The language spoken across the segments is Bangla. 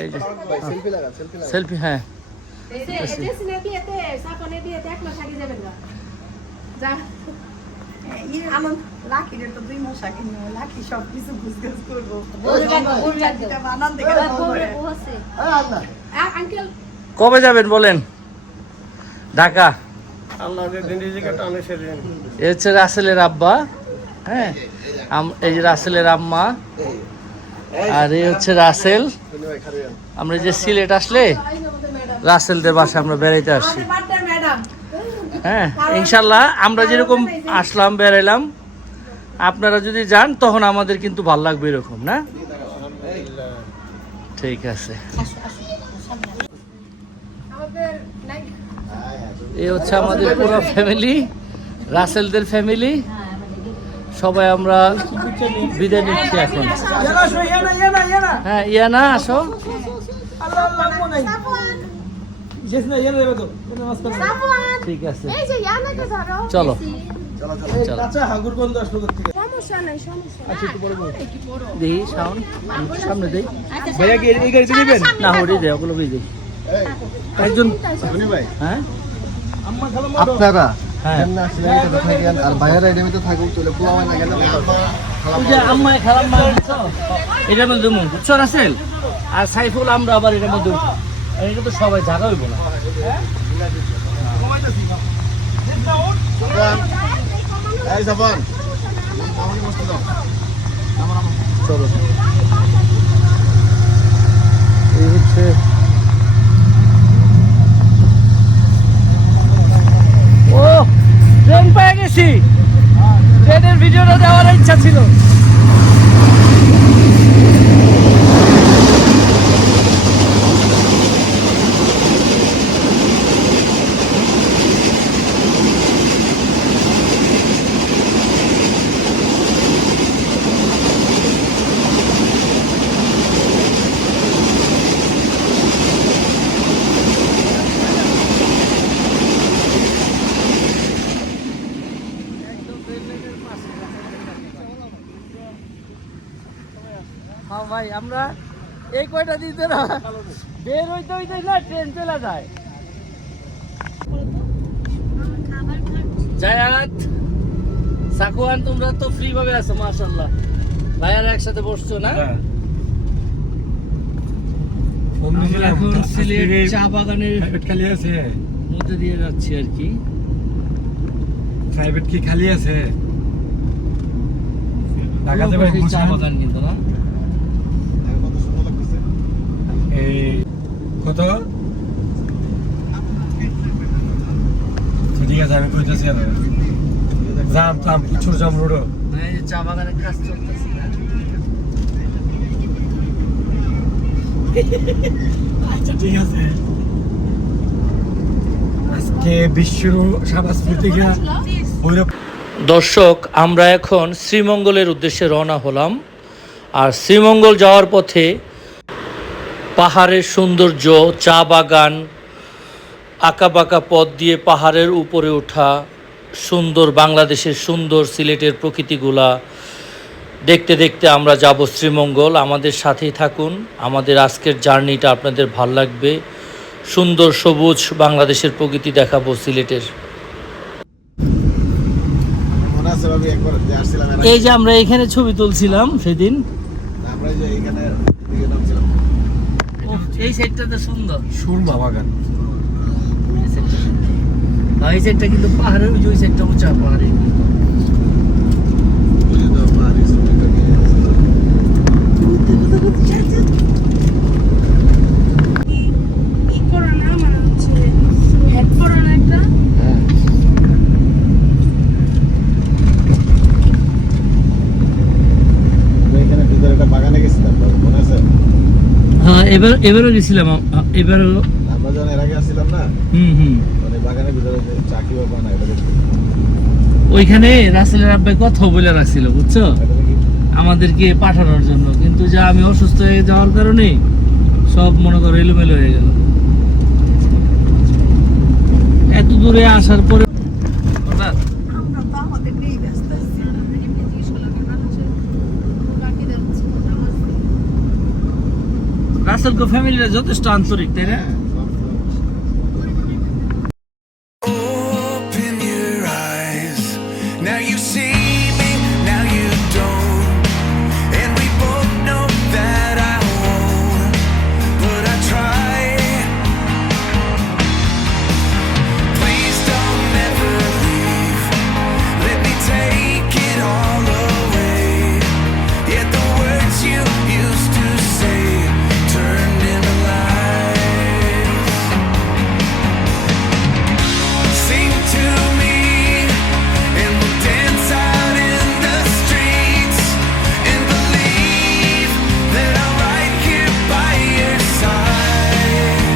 এই যে সেলফি, হ্যাঁ কবে যাবেন বলেন? ঢাকা। এ হচ্ছে রাসেলের আব্বা, হ্যাঁ, এই যে রাসেলের আম্মা, আর এই হচ্ছে রাসেল। আমরা যে সিলেট আসলে রাসেলদের বাসায় আমরা বেড়াইতে আসছি, হ্যাঁ ইনশাল্লাহ। আমরা যেরকম আসলাম বেড়াইলাম, আপনারা যদি যান তখন আমাদের কিন্তু ভালো লাগবে এরকম, না? ঠিক আছে। এই হচ্ছে আমাদের পুরো ফ্যামিলি, রাসেলদের ফ্যামিলি। সবাই আমরা বিদায় নিচ্ছি এখন। হ্যাঁ ইয়ানা আসো। ঠিক আছে চলো দেখি সাউন্ড সামনে দেই না হরি দেয় ওগুলো বুঝি একজন। হ্যাঁ আপনারা এটার মধ্যে বুঝছো রাসেল আর সাইফুল, আমরা আবার এটার মধ্যে উঠি। এটা তো সবাই জায়গা হইব না। চলো এই হচ্ছে ও ট্রেন পেয়ে গেছি। ট্রেনের ভিডিওটা দেওয়ার ইচ্ছা ছিল। হ্যাঁ ভাই, আমরা এই কয়টা দিতে না বের হইতে হইতে না ট্রেন চলে যায়। জায়াত সাকুয়ান, তোমরা তো ফ্রি ভাবে আছো মাশাআল্লাহ। ভাইয়ারা একসাথে বসছো না? এখন সিলেট চা বাগানের খালি আছে মধ্যে দিয়ে যাচ্ছি আর কি। প্রাইভেট কি খালি আছে? ঢাকাতে ভাই চা বাগান কিন্তু না। এই কত? ঠিক আছে আমি কইতেছি আর জাম তাম কিছু জাম রোড। এই যে চা বাগানের কাজ চলতেছে না। আচ্ছা ঠিক আছে। আজকে বিশ্ব সাংস্কৃতিক দর্শক, আমরা এখন শ্রীমঙ্গলের উদ্দেশ্যে রওনা হলাম। আর শ্রীমঙ্গল যাওয়ার পথে পাহাড়ের সৌন্দর্য, চা বাগান, আঁকাবাঁকা পথ দিয়ে পাহাড়ের উপরে ওঠা, সুন্দর বাংলাদেশের সুন্দর সিলেটের প্রকৃতিগুলা দেখতে দেখতে আমরা যাব শ্রীমঙ্গল। আমাদের সাথেই থাকুন, আমাদের আজকের জার্নিটা আপনাদের ভাল লাগবে। সুন্দর সবুজ বাংলাদেশের প্রকৃতি দেখাবো সিলেটের। এই যে আমরা এখানে ছবি তুলছিলাম সেদিন, এই সাইডটাতে সুন্দর সুরমা বাগান। এই সাইডটা কিন্তু পাহাড়ের, ওই সাইডটা উঁচা পাহাড়ে। হ্যাঁ এবারও গেছিলাম, এবারও আমরা যখন এর আগে আসছিলাম না, মানে বাগানের ভিতরে চাকি বাবা না, এটা ওইখানে রাসেলের আব্বাই কথা বলে রাখছিল বুঝছো, আমাদেরকে পাঠানোর জন্য। কিন্তু যা আমি অসুস্থ হয়ে যাওয়ার কারণে সব মনে করো এলোমেলো হয়ে গেল। এত দূরে আসার পরে রাসেল আপনাকে ফ্যামিলিরা যথেষ্ট আন্তরিক, তাই না? Open your eyes. Now you see me, now you don't. And we both know that I won't, but I try. Please don't ever leave. Let me take it all away. Yet the words you used to say turned into lies. Sing to me, and we'll dance out in the streets, and believe that I'm right here by your side.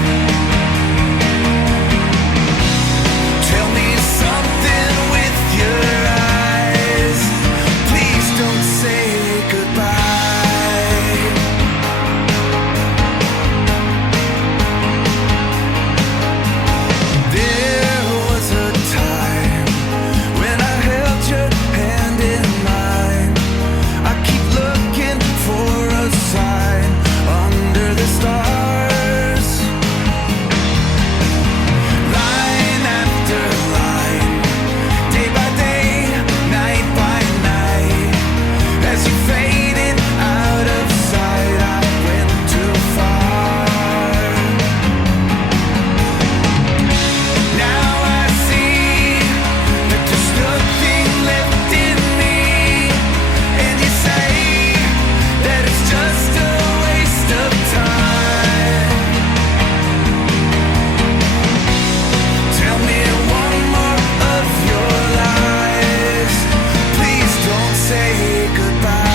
Tell me something with your eyes. Please don't say goodbye. There was a time when I held your hand in mine. I keep looking for a sign under the stars. Line after line, day by day, night by night. As you faded out of sight, I went too far. Now I see that there's nothing left in me, and you say that it's just a waste of time. Tell me one more of your lies. Please don't say goodbye.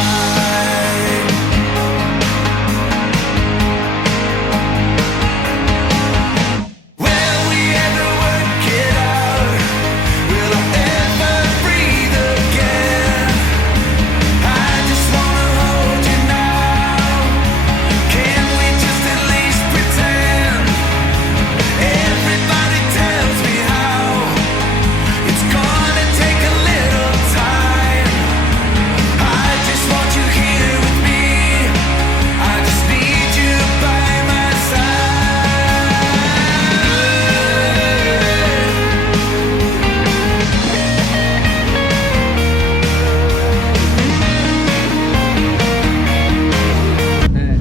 Will we ever work it out? Will I ever breathe again? I just wanna hold you now. Can we just at least pretend? Everybody tells me how it's gonna take a little time. I just want you here with me. I just need you by my side. হ্যাঁ।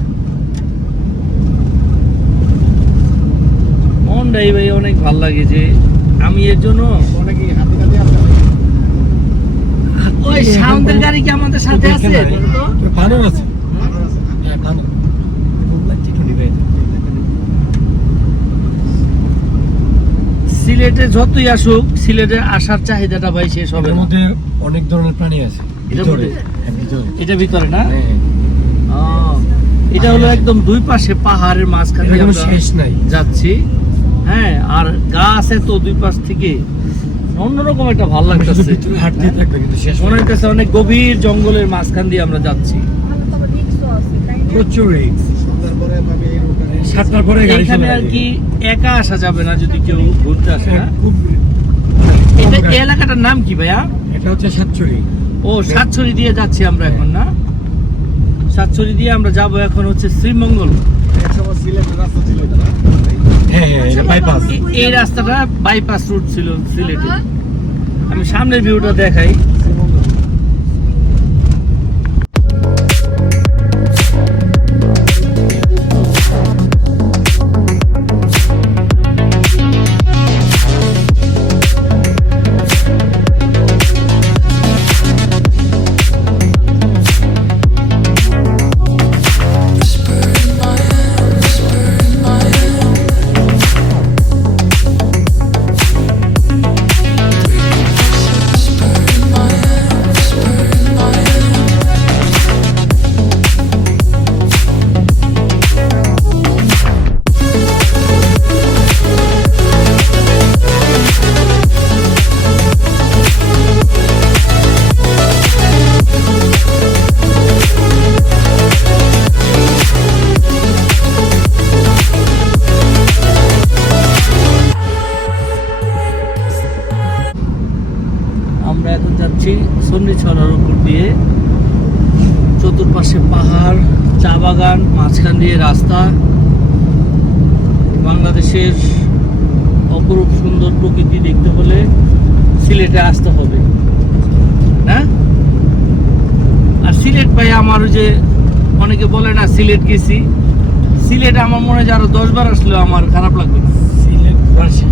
মনটাই ভাই অনেক ভাল লাগে যে আমি এর জন্য অনেকে হাতে কাটে আসে ওই সাউন্ডের গাড়ি কি আমাদের সাথে আছে বলতো? বানর আছে। মানুষ আছে না? হ্যাঁ, বানর। একটু নিবে। সিলেটে যতই আসুক, সিলেটে আসার চাহিদাটা ভাই শেষ হবে এর না। মধ্যে অনেক ধরনের প্রাণী আছে। এটার ভিতরে। মধ্যে? হ্যাঁ, ভিতরে। এটা ভিতরে না? হ্যাঁ, হ্যাঁ। এটা হলো একদম দুই পাশে পাহাড়ের মাঝখানে এটার কোনো আমরা শেষ নাই। যাচ্ছি। হ্যাঁ, আর গাছ এত দুই পাশ থেকে অন্যরকম একটা ভালো শুধু লাগতেছে। ভিতরে হাঁটতে থাকবে কিন্তু শেষ মনে নাই। হইতেছে অনেক গভীর জঙ্গলের মাঝখান দিয়ে আমরা যাচ্ছি। প্রচুর রিস্ক। সন্ধ্যার পরে ভাবে এই রোডটা 7টার পরে গাড়ি এখানে চলে আর যাবে। কি একা আসা যাবে না যদি কেউ ঘুরতে আসে না। খুব এটা কম এই গাড়ি। এলাকাটার নাম কি ভাইয়া? এটা হচ্ছে সাতচুরি। ও, সাতছড়ি দিয়ে যাচ্ছি আমরা এখন না? সাতছড়ি দিয়ে আমরা যাব এখন হচ্ছে শ্রীমঙ্গল। একসময় সিলেটের রাস্তা ছিল এটা না? হ্যাঁ, হ্যাঁ, এটা বাইপাস। এই রাস্তাটা বাইপাস রুট ছিল সিলেটে। আমি সামনের ভিউটা দেখাই। যাচ্ছি সন্নিছড়ার উপর দিয়ে, চতুর্পাশে পাহাড়, চা বাগান, মাঝখান দিয়ে রাস্তা। বাংলাদেশের অপরূপ সুন্দর প্রকৃতি দেখতে হলে সিলেটে আসতে হবে না? আর সিলেট ভাই আমার ওই যে অনেকে বলে না সিলেট গেছি, সিলেটে আমার মনে হয় যে আরো 10 বার আসলেও আমার খারাপ লাগবে না। সিলেট বাসি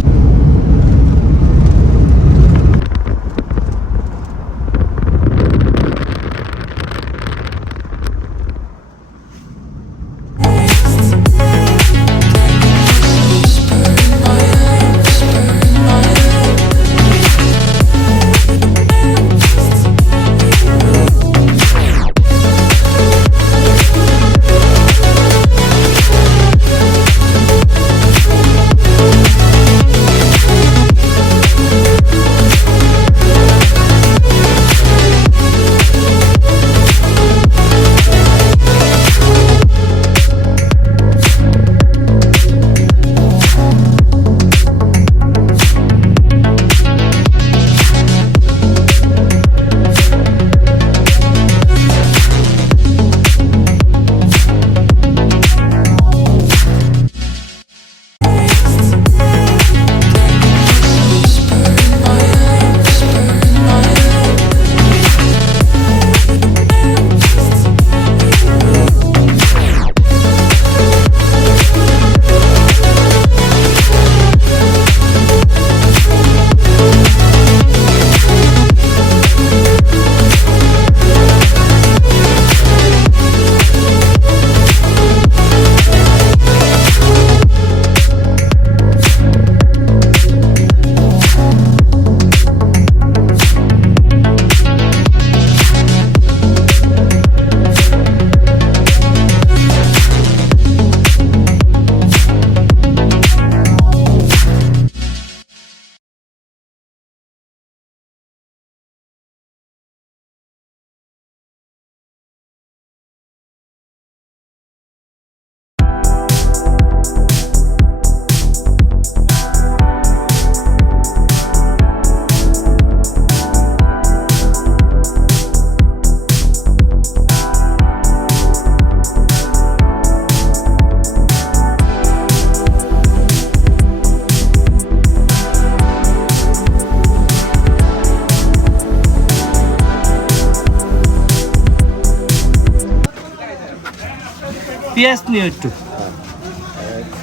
পেঁয়াজ নিয়ে একটু। 1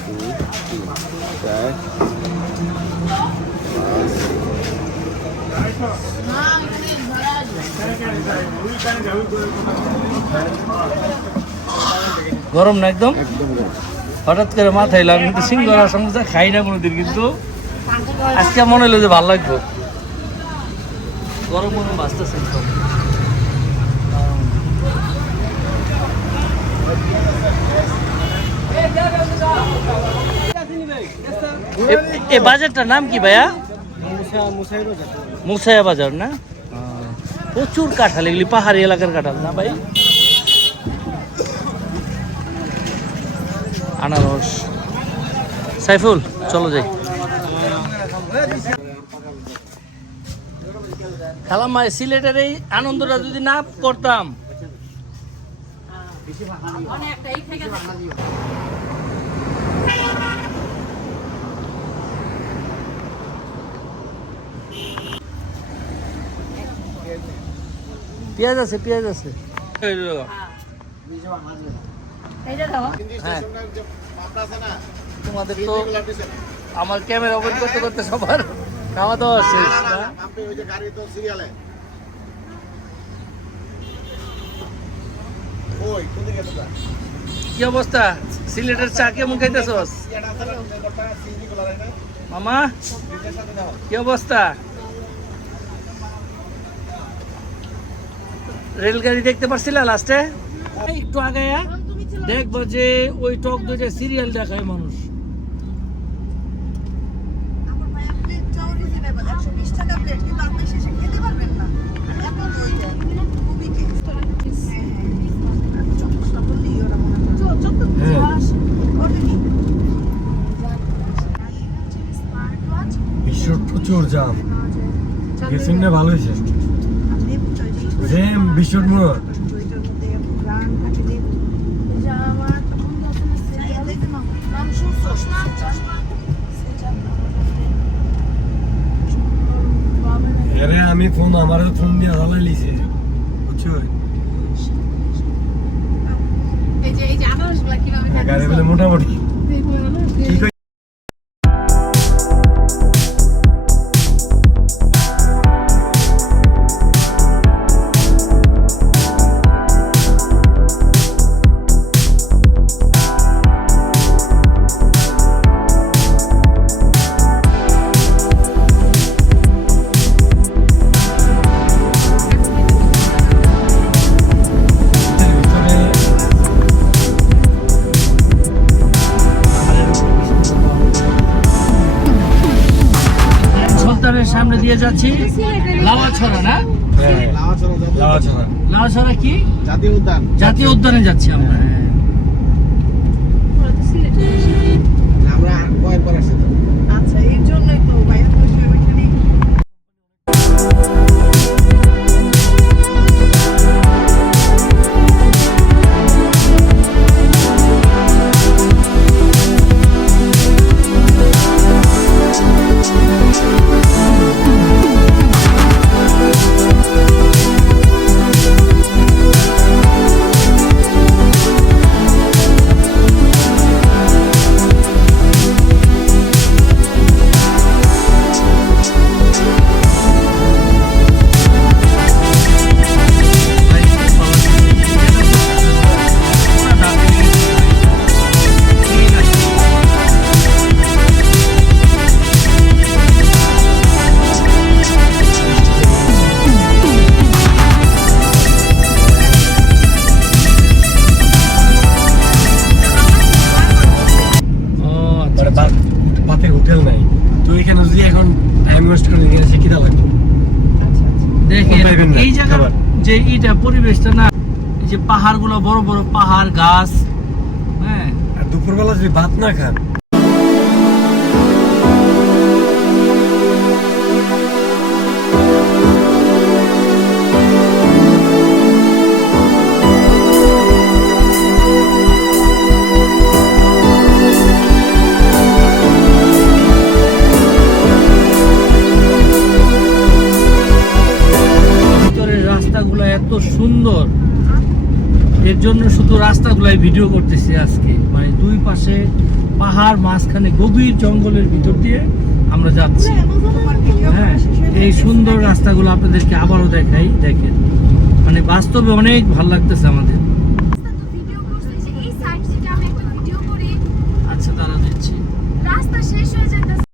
2 3 4 গরম না একদম? একদম হঠাৎ করে মাথায় এলাম, কিন্তু সিঙ্গারা সমোসা খাই না কোনোদিন, কিন্তু আজকে মনে হলো যে ভালো লাগবে। গরম গরম বাঁচতেছে একদম। এই বাজারটার নাম কি ভাইয়া? মুসাইয়া বাজার না? প্রচুর কাঁঠাল, এগুলি পাহাড়ি এলাকার কাঁঠাল না ভাই? আনারস। সাইফুল চলো যাই। খালাম্মা, সিলেটের এই আনন্দটা যদি না করতাম। পেঁয়াজ আছে, পেঁয়াজ আছে। হ্যাঁ, তোমাদের তো আমার ক্যামেরা ওপেন করতে করতে সবার খাওয়া দাওয়া শেষ না? কি অবস্থা? সিলেটের চা কেমন খাইতেছস মামা? কি অবস্থা? রেলগাড়ি দেখতে পারছিলা লাস্টে? একটু আগে দেখবো যে ওই টক দইটা সিরিয়াল দেখায় মানুষ। প্রচুর জাম গেছেন না, ভালো হয়েছে। জ্যাম বিশ্বর মোড়। আমি ফোন আমার ফোন দিয়ে হালাই লিছে বুঝছো এই যে আনারসগুলা কিভাবে গাড়ি কাটছো? বলে মোটামুটি দেখো আনারস দিয়ে- ঠিক সুলতানের সামনে দিয়ে যাচ্ছি লাওয়াছড়া না? লাওয়াছড়া জাতীয় লাওয়া ছাড়া লাওয়াছড়া কি জাতীয় উদ্যান। জাতীয় উদ্যানে যাচ্ছি আমরা। ওরা তো সিলেটে আসে। আমরা কয়েকবার আসছি তো। আচ্ছা এর জন্যই তো ভাইয়া তো এখানে ও আচ্ছা। মানে বাতের হোটেল নাই তো এখানে যদি এখন টাইম ওয়েস্ট করে নিয়ে আসি কিটা লাগবে দেখেন পাইবেন না এই জায়গার খাবার। যে এইটা পরিবেশটা না, এই যে পাহাড়গুলো বড় বড় পাহাড় গাছ, হ্যাঁ আর দুপুরবেলা যদি ভাত না খান ভিতরের রাস্তাগুলো এত সুন্দর, এর জন্য শুধু রাস্তাগুলাই ভিডিও করতেছি আজকে। মানে দুই পাশে পাহাড়, মাঝখানে গভীর জঙ্গলের ভিতর দিয়ে আমরা যাচ্ছি। হ্যাঁ, এই সুন্দর রাস্তাগুলো আপনাদেরকে আবারও দেখাই, দেখেন মানে বাস্তবে অনেক ভালো লাগতেছে আমাদের। ভিডিও করতেছি এই সাইড থেকে আমি একটা ভিডিও করি আচ্ছা তারা দিচ্ছি। রাস্তা শেষ হয়ে যেতেছে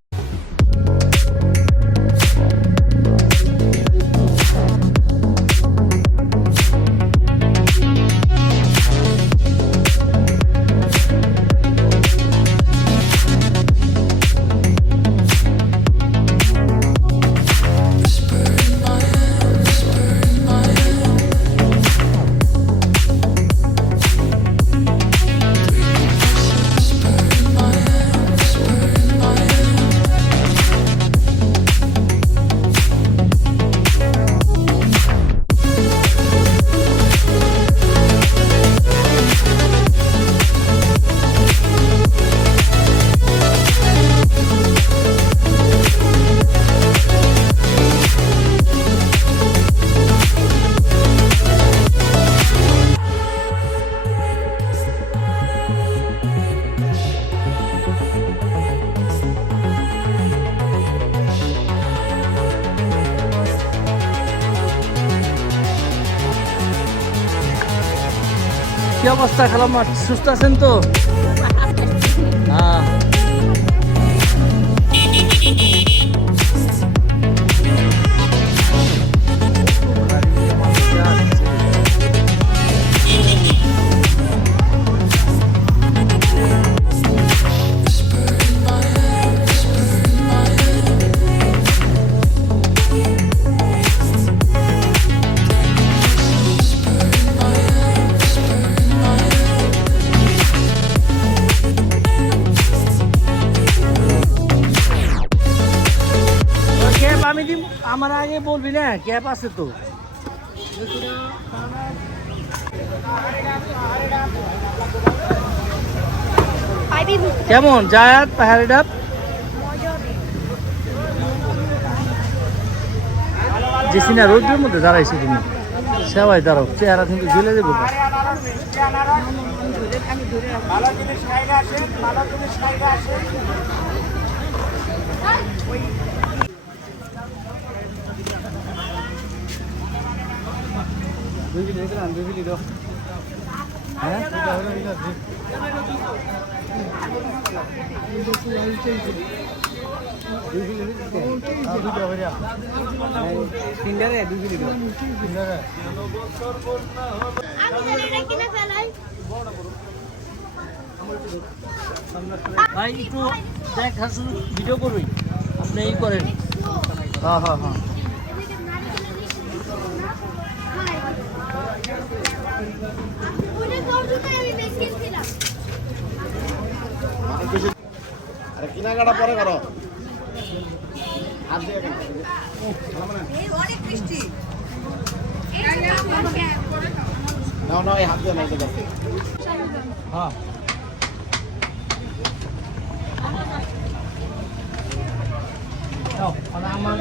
কি অবস্থা খালাম্মা, সুস্থ আছেন তো? হ্যাঁ আমি দিম, আমার আগে বলবি না, ক্যাব আছে তো। কেমন জায়াত পাহাড়ি ডাব? যেছি না রোদ্রের মধ্যে দাঁড়াইছি তুমি সেবাই দাঁড়াও চেহারা কিন্তু ঝুলে দেবো ভাই একটু দেখা শুরু ভিডিও করবি আপনি এই করেন হ্যাঁ হ্যাঁ হ্যাঁ আরে কেনাকাটা পরে করো হাত দিয়ে কেন? অনেক মিষ্টি নাও নাও এই হাত দিয়ে নাও তো হ্যাঁ আমার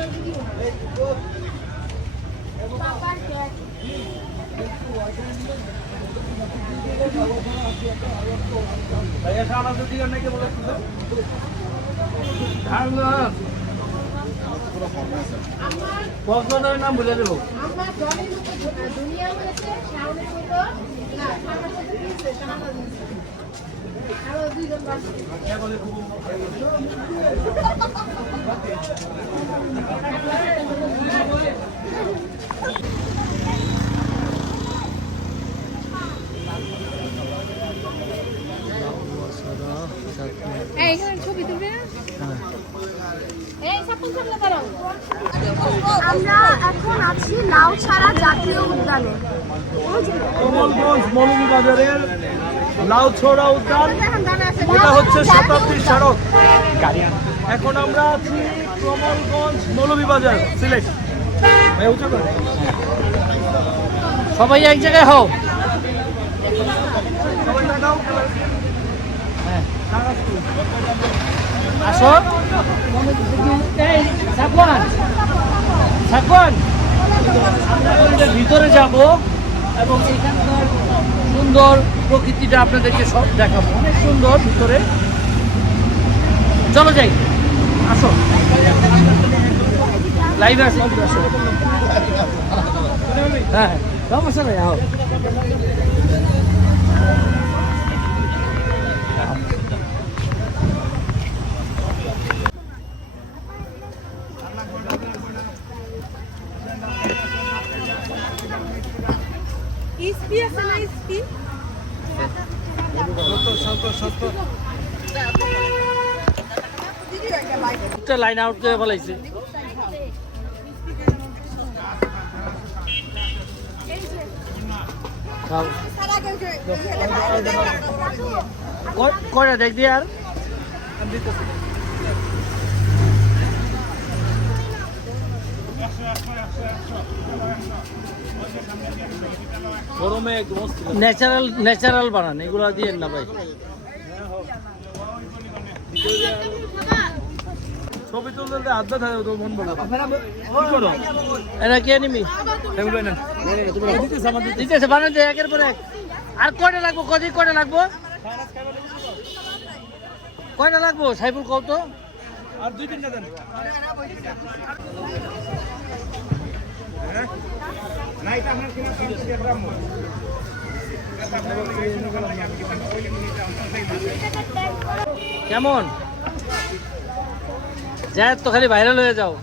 কক্সবাজারের নাম বলে দেবো এখানে ছবি তুলবে না এই সাপোজ সামনে দাঁড়াও আমরা এখন আছি লাউছড়া জাতীয় উদ্যানে। কমলগঞ্জ মৌলভীবাজারের লাউছড়া উদ্যান, এটা হচ্ছে শতাব্দীর স্মারক। এখন আমরা আছি কমলগঞ্জ মৌলভীবাজার, সিলেট। ভাই উঠে পড়ো। সবাই এক জায়গায় হও সবাই তাকাও। আসো এই সাকওয়ান সাকওয়ান আমরা এর ভিতরে যাব এবং এখানকার সুন্দর প্রকৃতিটা আপনাদেরকে সব দেখাবো। অনেক সুন্দর ভিতরে, চলো যাই। আসো লাইভে আসো আসো। হ্যাঁ সমস্যা নেই আও। ইসপি আছে না ইসপি একটা লাইন আউট করে ফেলাইছে। কয়টা দেখ দিয়ে আর গরমে ন্যাচারাল ন্যাচারাল বানান, এগুলো দিয়ে না ভাই। ছবি তুলতে আড্ডা থাকে তো মন বলো। এরা কে নিবি দিতেছে বানাতে একের পর এক। আর কয়টা লাগবো কয়টা লাগবো কয়টা লাগবো সাইফুল কও তো। আর 2-3টা দেন। কেমন যায় তো খালি ভাইরাল হয়ে যাও।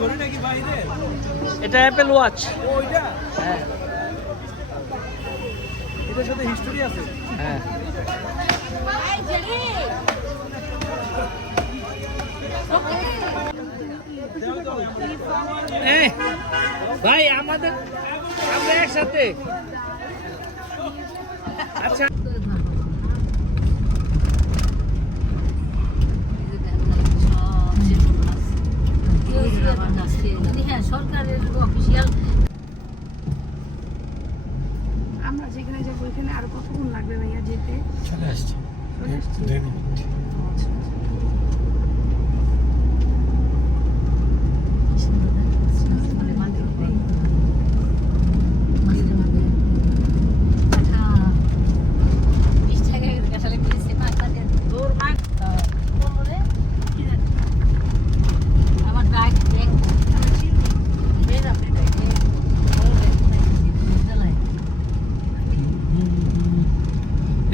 ঘড়িটা কি বাইরে? এটা অ্যাপেল ওয়াচ। ওইটা হ্যাঁ এটার সাথে হিস্টোরি আছে। হ্যাঁ এই, ভাই আমাদের আমরা একসাথে। আচ্ছা হ্যাঁ সরকারের অফিসিয়াল। আমরা যেখানে যাবো ওইখানে আরো কতক্ষণ লাগবে ভাইয়া যেতে? চলে আসছে।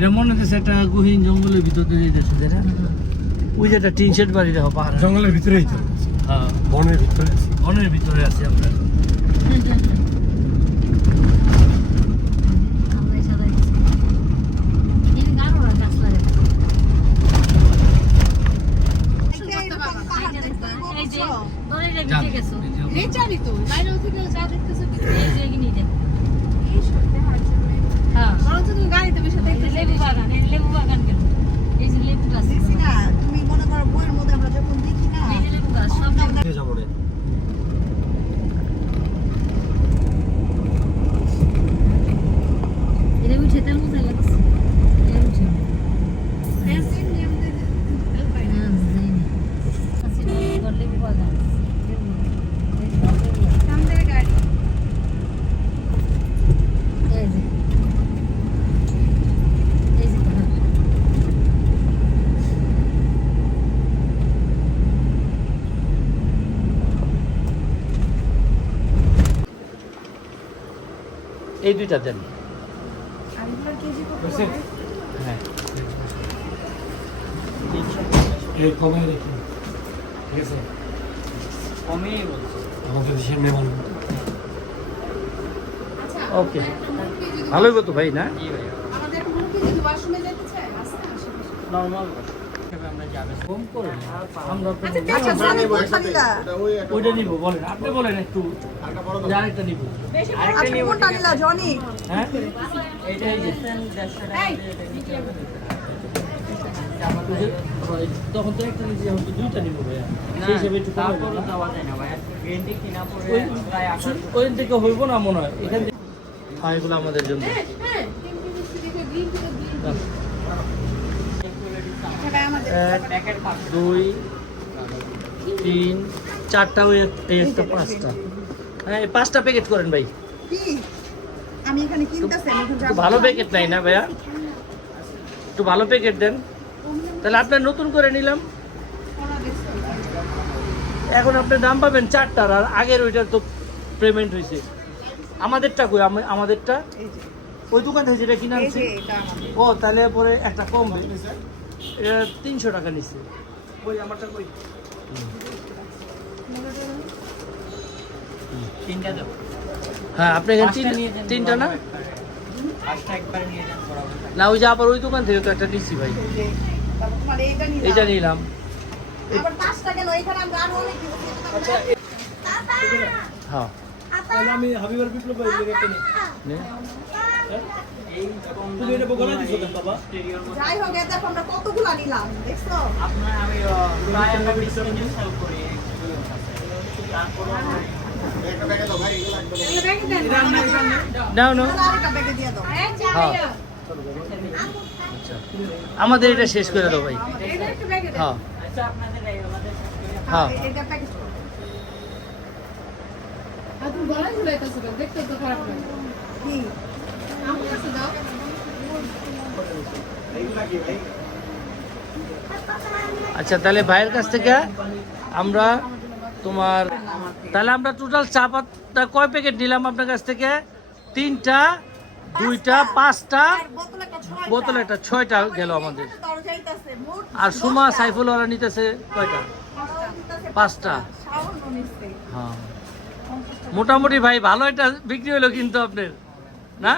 এটা মনে হচ্ছে একটা গহীন জঙ্গলের ভিতর দিয়ে যেতেছে তাই না? ওই যে একটা টিন শেড বাড়ি দেখো পাহাড়। জঙ্গলের ভিতরেই তো, হ্যাঁ, বনের ভিতরে আছি। বনের ভিতরে আছি আমরা। নেচারই তো বাইরে থেকে যা দেখতেছো এই সত্যি হার্ট বরঞ্চ তুমি গাড়িতে বসে দেখতেছো দেখছি না, তুমি মনে করো বইয়ের মধ্যে আমরা যখন দেখি না কে যাবো রে? সামনে গাড়ি এই দুইটা দেন। আরেকবার কেজি কত বুঝছে? হ্যাঁ, এই কমে দেখি, ঠিক আছে? কমই বলছি। আমাদের দেশের মেহমান। আচ্ছা ওকে, একটা মুরগি যদি ভালোই তো ভাই না? আমাদের মুরগি যদি ওয়াশরুমে যেতে চায় আসতে আসে নরমাল আমরা যাবে কম করে আমরা তো আচ্ছা জানি কোনটা নিলা এটা ওই একটা ওইটা নিব। বলেন, আপনি বলেন একটু। আরেকটা বড় আরেকটা নিব। আচ্ছা কোনটা নিলা জনি হ্যাঁ, এইটা এই যে তখন তো একটা নিচে এখন তো দুইটা নিব ভাইয়া, সেই হিসেবে একটু কম দেওয়া যায় না ভাইয়া। ওই থেকে হইব না মনে হয় এখান থেকে। হ্যাঁ, এগুলো আমাদের জন্য। হ্যাঁ তিনটি মিষ্টি দেখে গ্রিন থেকে গ্রিন এটা আমাদের 1 2 3 4টা, ওই এই একটা 5টা। হ্যাঁ, 5টা প্যাকেট করেন ভাই। কি আমি এখানে কিনতেছি আমি এখন একটু যাবো ভালো প্যাকেট নাই না ভাইয়া? একটু ভালো প্যাকেট দেন, তাহলে আপনার নতুন করে নিলাম। এখন আপনি দাম পাবেন 4টার, আর আগের ওইটার তো পেমেন্ট হয়েছে। আমাদেরটা কই? আমাদেরটা এই যে ওই দোকান থেকে যেটা কিনে এই আনছি। যে এটা আমাদের ও, তাহলে পরে একটা কমবে। এটা 300 টাকা নিচ্ছে। ওই আমারটা কই? তিনটা দেব। হ্যাঁ, আপনি এখানে তিনটা না? না, ওই যে আবার ওই দোকান থেকে তো একটা নিচ্ছি ভাই। এই যে তারপর তোমার এইটা নিলাম এইটা নিলাম। আবার 5টা কেন এখানে আমরা আরো অনেক কিছু আচ্ছা, হ্যাঁ, তাহলে আমি হাবিবার বিপ্লব ভাই এর একটা নিই। নে। তুমি এটা বগলা দিছো কেন বাবা? যাই হোক এটা আমরা কতগুলা নিলাম দেখছো একটা প্যাকেট দাও ভাই, এগুলো লাগবে না। এগুলো ব্যাগে দেন নাও নাও। তাহলে আরেকটা ব্যাগে দিয়ে দাও এই চা হ্যাঁ। ভাইয়া আমাদের এটা শেষ করে দাও ভাই। এটা একটু ব্যাগে দেন হ্যাঁ হ্যাঁ, এটা প্যাকেজ আর তুমি গলায় ঝুলাইতেছো কেন? দেখতে তো খারাপ লাগে কি আমার কাছে দাও এইগুলা কি ভাই? আচ্ছা, তাহলে ভাইয়ের কাছ থেকে আমরা তোমার, তাহলে আমরা টোটাল চা পাতা কয় প্যাকেট নিলাম আপনার কাছ থেকে? 3টা, 2টা, 5টা, বোতল একটা 6টা বোতল একটা 6টা গেল আমাদের। দরজাইতাছে মোট আর সুমা সাইফুল ওরা নিতেছে কয়টা? 5টা। শাওন নিছে হ্যাঁ, মোটামুটি ভাই ভালো একটা বিক্রি হলো কিন্তু আপনার, না?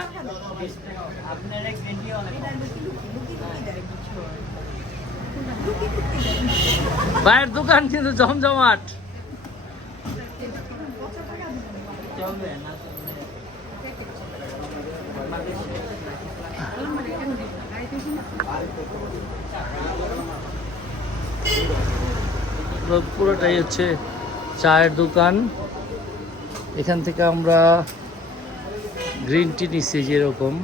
ভাইয়ের দোকান কিন্তু জমজমাট। পুরোটাই হচ্ছে চায়ের দোকান। এখান থেকে আমরা গ্রিন টি নিচ্ছি যেরকম।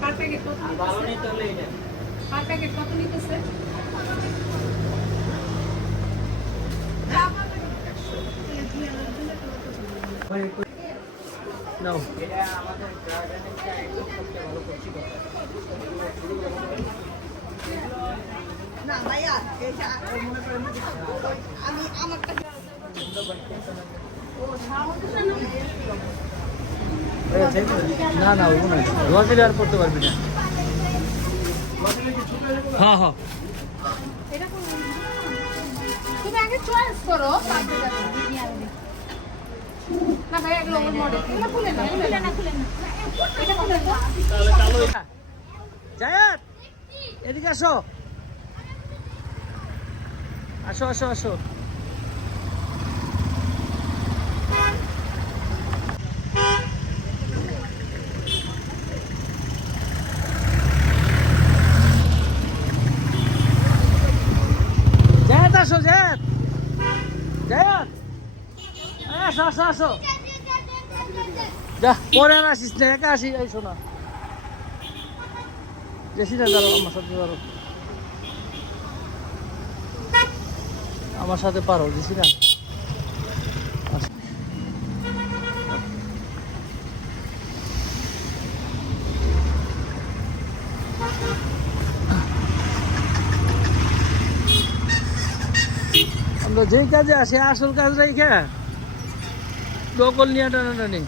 পার প্যাকেট কত পার প্যাকেট কত নিতেছে নাও। না না ওগুলো না, ধোয়া দিলে আর পড়তে পারবি না। হ্যাঁ হ্যাঁ তুমি আগে চয়েস করো তারপরে যাবে না ভাই এগুলো ওর মডেল এগুলো খুলে না এটা খুলে না জায়াত এদিকে আসো, আসো আসো আসো। জায়াত আসো, জায়াত জায়াত আসো আসো আসো। যা পরে আর আসিস না, একা আসি। এই শোনা বেশি না, দাঁড়াও আমার সাথে, পারো আমার সাথে, পারো বেশি না। আমরা যেই কাজে আসি আসল কাজ রেখে দখল নিয়ে টানাটানি।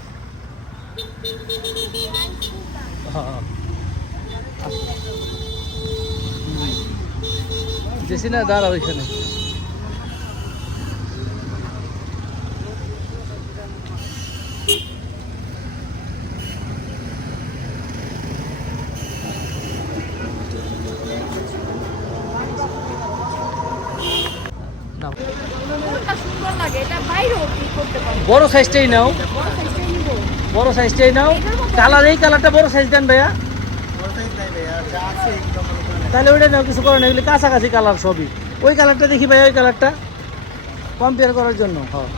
জেসি না দাঁড়াও এখানে। নাও। কোনটা সুন্দর লাগে এটা বাইরেও কি করতে পারো বড় সাইজটাই নাও, বড় সাইজটাই নিব বড় সাইজটাই নাও। কালার এই কালারটা বড় সাইজ দেন ভাইয়া, বড় সাইজ নাই ভাইয়া, যা আছে একদম মনে করেন তাহলে ওইটা নাও, কিছু করে না, এগুলি কাছাকাছি কালার সবই। ওই কালারটা দেখি ভাই, ওই কালারটা কম্পেয়ার করার জন্য। হ্যাঁ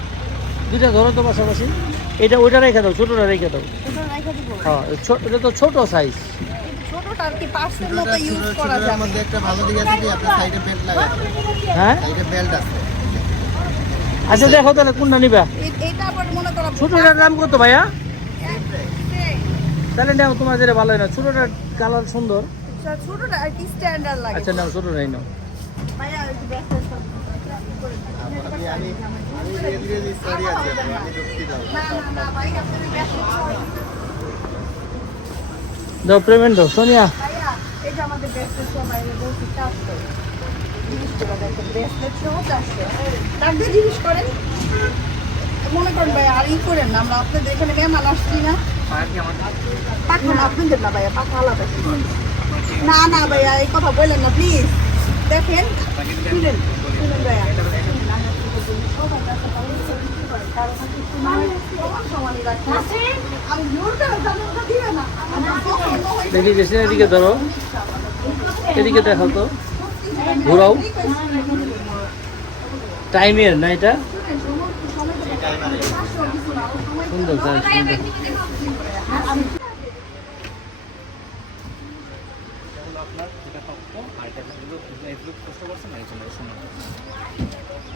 দুইটা ধরো তো পাশাপাশি, এটা ওইটা রেখে দাও, ছোটোটা রেখে দাও। এটা রাখা দিব হ্যাঁ এটা তো ছোট সাইজ। ছোটটা আর কি পার্সেল মতো ইউজ করা ছোটটার যাবে মধ্যে একটা ভালো দিক আছে কি আপনার সাইডে বেল্ট লাগাতে, হ্যাঁ সাইডে বেল্ট আছে। আচ্ছা দেখো তাহলে কোনটা নিবা। এটা আবার মনে করো ছোটোটার দাম কত ভাইয়া? তাহলে নাও, তোমার যেটা ভালো হয় না, ছোটোটার কালার সুন্দর। ছোটটা আর কি স্ট্যান্ডার্ড লাগে আচ্ছা নাও, ছোটোটাই নাও। ভাইয়া একটু ব্যস্ত আমি ধীরে ধীরে স্টাডি আছে, আমি ঢুকতে দাও। না ভাই আপনি ব্যস্ত দাও পেমেন্ট দাও সোনিয়া। ভাইয়া এই যে আমাদের ব্রেসলেট সহ বাইরে বলছি 400 ব্রেসলেট সহ 400 তার দিয়ে জিনিস করেন মনে করেন ভাই আর ই করেন না, আমরা আপনাদের এখানে মেহমান আসছি না, পাঠান আপনাদের না ভাইয়া, পাঠা আলাদা। না না ভাইয়া এই কথা বললেন না প্লিজ, দেখেন শুনেন শুনেন ভাইয়া দেখি গেছে, এদিকে ধরো, এদিকে দেখাও তো, ঘোরাও। টাইমের না এটা, সুন্দর সুন্দর।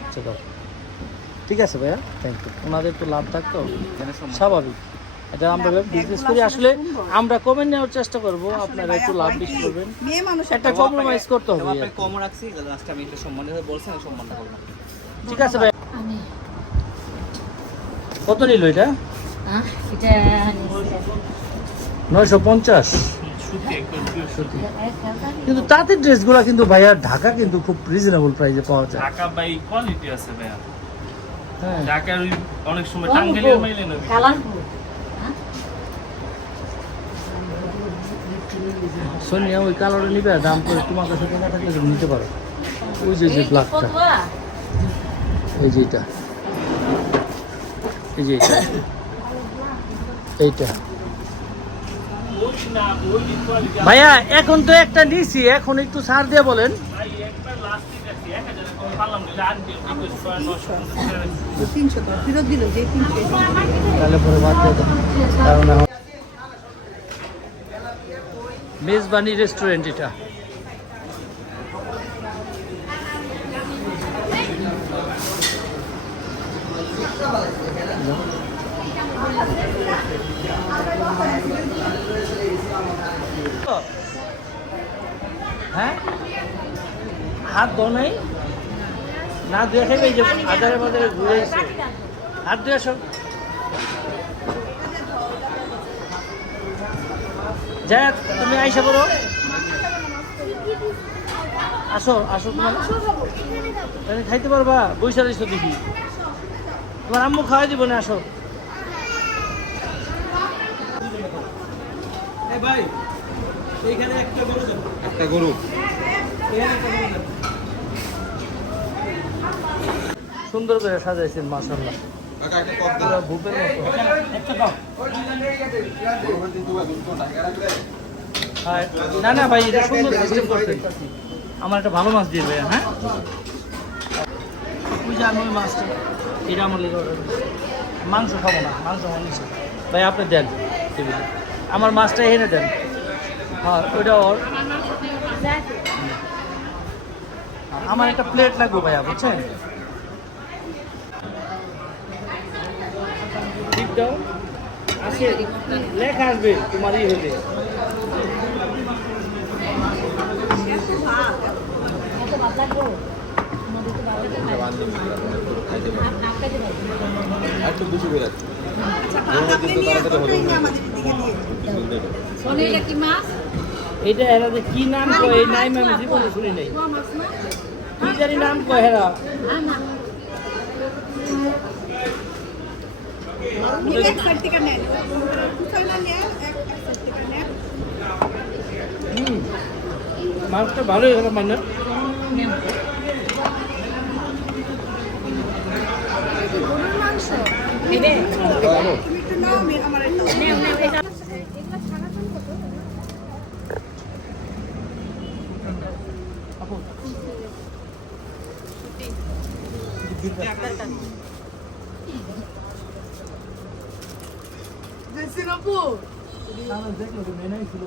আচ্ছা দাও। ঠিক আছে ভাইয়া, থ্যাংক ইউ। ওনাদের তো লাভ থাকতো, স্বাভাবিক। এটা আমরা বিজনেস করি, আসলে আমরা কমে নেওয়ার চেষ্টা করব, আপনারা একটু লাভ বেশি করবেন, মেয়ে মানুষ একটা কম্প্রোমাইজ করতে হবে। আপনি কম রাখছি লাস্ট আমি একটু সম্মান বলছেন, সম্মানটা করলাম। ঠিক আছে ভাই, কত নিল এটা? 950। কিন্তু তাঁতের ড্রেসগুলো কিন্তু ভাইয়া ঢাকা কিন্তু খুব রিজনেবল প্রাইসে পাওয়া যায়। ঢাকা বাই কোয়ালিটি আছে ভাইয়া, হ্যাঁ ঢাকার ওই অনেক সময় টাঙ্গাইলের মাইলে না সোনিয়া ওই কালারটা নিবে, দাম করে তোমার কাছে টাকা থাকলে তুমি নিতে পারো। ওই যে ব্ল্যাকটা, এই যে এটা, এই যে এটা, এইটা ভাইয়া এখন তো একটা নিছি, এখন একটু ছাড় দিয়ে বলেন। ভাই একবার লাস্ট দিন আছে 1000 কম পারলাম না, আর রিকোয়েস্ট করেন 950 300 টাকা ফেরত দিল যে 300 তাহলে পরে বাদ দিয়ে দাও, কারণ এখন মেজবানি রেস্টুরেন্ট এটা। হ্যাঁ হাত ধো নাই না ধুয়ে খাইবে এই যে আজারে বাজারে ঘুরে এসে হাত ধুয়ে আসো যা তুমি আইসা করো আসো আসো তোমার খাইতে পারবা বৈশা রইছো দেখি তোমার আম্মু খাওয়াই দিব না আসো ভাই এইখানে একটা গরু সুন্দর করে সাজাইছেন মাশাআল্লাহ ভূপের মতো একটা দাও না না ভাই এটা সুন্দর সিস্টেম করতে আমার একটা ভালো মাছ দিয়ে ভাইয়া হ্যাঁ ওই যে আমি ওই মাছটা এটা আমার লেগে মাংস খাবো না মাংস খাবো ভাই আপনি দেন টেবিলে আমার মাছটা এনে দেন হ্যাঁ ওইটা ওর আমার একটা প্লেট লাগবে ভাইয়া বুঝছেন ঠিক দাও আসে লেখা আসবে তোমার ই হইলে একটু বেশি করে এটা এরা যে কি নাম কয় এই নাম আমি জীবনে শুনি নাই কি জানি নাম কয় এরা এক সাইড থেকে নেন মাছটা ভালোই হলো মানে দেখলো তো মেনাই ছিল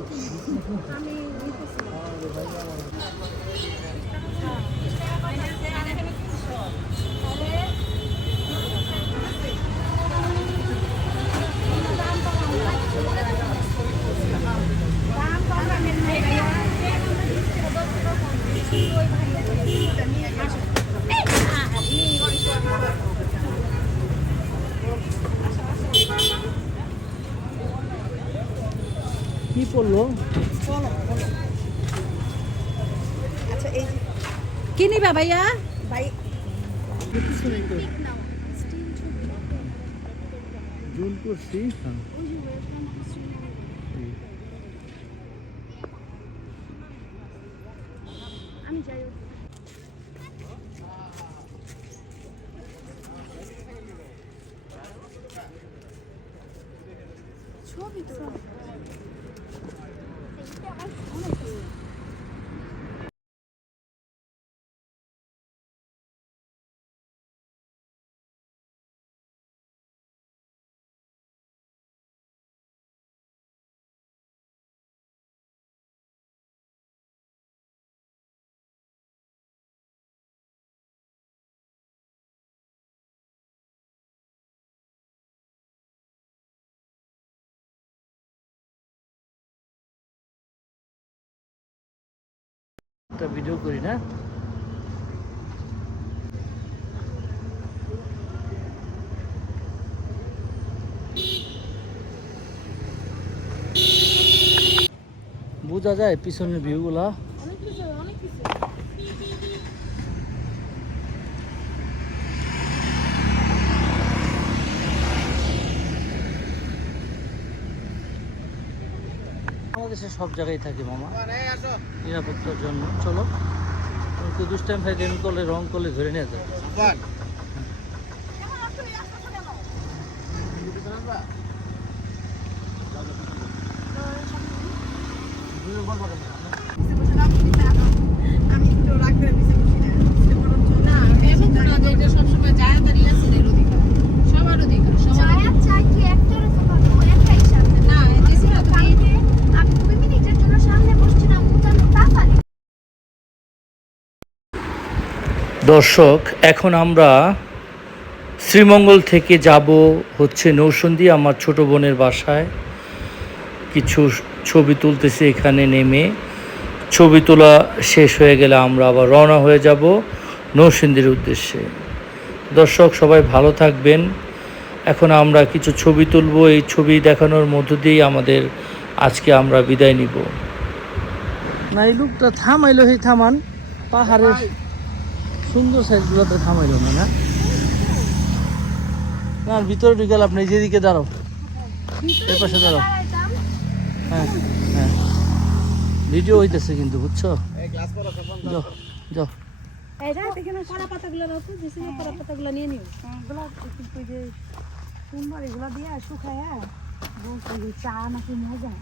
কি পড়লো আচ্ছা এই কি নিবা ভাইয়া ভাই জুন করছি আমি যাই ছবি তো একটা ভিডিও করি না বোঝা যায় পিছনের ভিউগুলা বাংলাদেশে সব জায়গায় থাকে মামা নিরাপত্তার জন্য চলো তো দুষ্টাইম ভাই রেন করলে রং করলে ধরে নিয়ে যায় আমি একটু রাগ করে পিছিয়ে বসি না এটা সবসময় যায় তারই আছে অধিকার সবার অধিকার চায়া চাই কি একটার তো একটাই সামনে না দিছি না তুমি আমি 2 মিনিটের জন্য সামনে বসছিলাম উঠানো তাড়াতাড়ি দর্শক এখন আমরা শ্রীমঙ্গল থেকে যাব হচ্ছে নৌসন্দি আমার ছোট বোনের বাসায় কিছু ছবি তুলতেছি এখানে নেমে ছবি তোলা শেষ হয়ে গেলে আমরা আবার রওনা হয়ে যাব নরসিংদীর উদ্দেশ্যে। দর্শক সবাই ভালো থাকবেন। এখন আমরা কিছু ছবি তুলব, এই ছবি দেখানোর মধ্য দিয়েই আমাদের আজকে আমরা বিদায় নিব। না এই লোকটা থামাইলো, সেই থামান পাহাড়ের সুন্দর সাইজগুলোতে থামাইলো না। না না ভিতরে ঢুকে গেল, আপনি যেদিকে দাঁড়াও, এর পাশে দাঁড়াও। হ্যাঁ হ্যাঁ ভিডিও হইতেছে কিন্তু, বুঝছো? যাও যাও। কলা পাতাগুলো রাখো, কলা পাতাগুলো নিয়ে নিও। সুন্দর এগুলো দিয়ে শুকায় চা নাকি মজা।